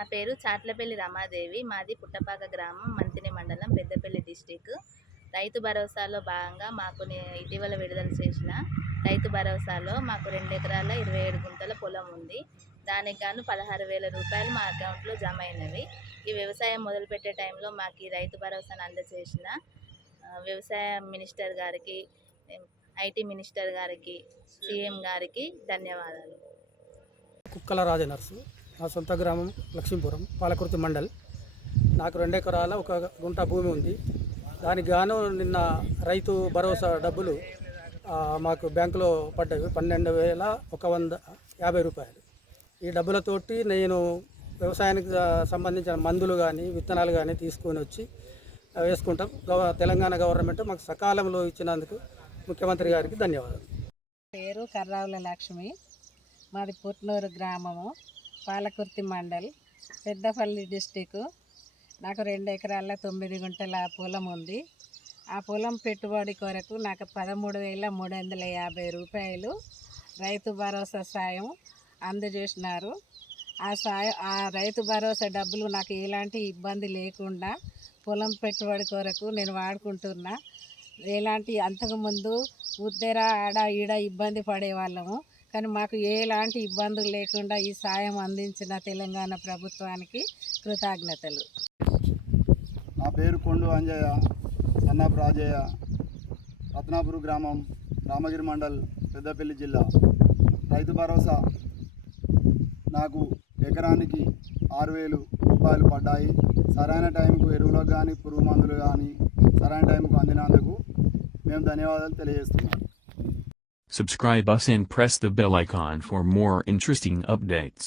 నా పేరు చాట్లపల్లి రమాదేవి. మాది పుట్టపాక గ్రామం, మంతిని మండలం, పెద్దపల్లి డిస్టిక్. రైతు భరోసాలో భాగంగా మాకు ఇటీవల విడుదల చేసిన రైతు భరోసాలో మాకు 2 ఎకరాల 27 గుంటల పొలం ఉంది. దానికి గాను 16,000 రూపాయలు మా అకౌంట్లో జమ అయినవి. ఈ వ్యవసాయం మొదలుపెట్టే టైంలో మాకు ఈ రైతు భరోసాను అందజేసిన వ్యవసాయ మినిస్టర్ గారికి, ఐటీ మినిస్టర్ గారికి, సీఎం గారికి ధన్యవాదాలు. కుక్కల రాజనర్సు. నా సొంత గ్రామం లక్ష్మీపురం, పాలకుర్తి మండల్. నాకు 2 ఎకరాల 1 గుంట భూమి ఉంది. దానికి గాను నిన్న రైతు భరోసా డబ్బులు మాకు బ్యాంకులో పడ్డవి 12,150 రూపాయలు. ఈ డబ్బులతోటి నేను వ్యవసాయానికి సంబంధించిన మందులు కానీ విత్తనాలు కానీ తీసుకొని వచ్చి వేసుకుంటాం. తెలంగాణ గవర్నమెంట్ మాకు సకాలంలో ఇచ్చినందుకు ముఖ్యమంత్రి గారికి ధన్యవాదాలు. పేరు కర్రావుల లక్ష్మి. మాది పుట్నూరు గ్రామము, పాలకుర్తి మండల్, పెద్దపల్లి డిస్టిక్. నాకు 2 ఎకరాల 9 గుంటల పొలం ఉంది. ఆ పొలం పెట్టుబడి కొరకు నాకు 13,350 రూపాయలు రైతు భరోసా సాయం అందజేసినారు. ఆ రైతు భరోసా డబ్బులు నాకు ఎలాంటి ఇబ్బంది లేకుండా పొలం పెట్టుబడి కొరకు నేను వాడుకుంటున్నా. అంతకుముందు ఉద్దెర ఆడ ఈడ ఇబ్బంది పడేవాళ్ళము, కానీ మాకు ఎలాంటి ఇబ్బందులు లేకుండా ఈ సాయం అందించిన తెలంగాణ ప్రభుత్వానికి కృతజ్ఞతలు. నా పేరు కొండు అంజయ్య, సన్నాపు రాజయ్య, రత్నాపూర్ గ్రామం, రామగిరి మండల్, పెద్దపల్లి జిల్లా. రైతు భరోసా నాకు ఎకరానికి 6,000 రూపాయలు పడ్డాయి. సరైన టైంకు ఎరువులకు కానీ పురుగు మందులు కానీ సరైన టైంకు అందినందుకు మేము ధన్యవాదాలు తెలియజేస్తున్నాం. Subscribe us and press the bell icon for more interesting updates.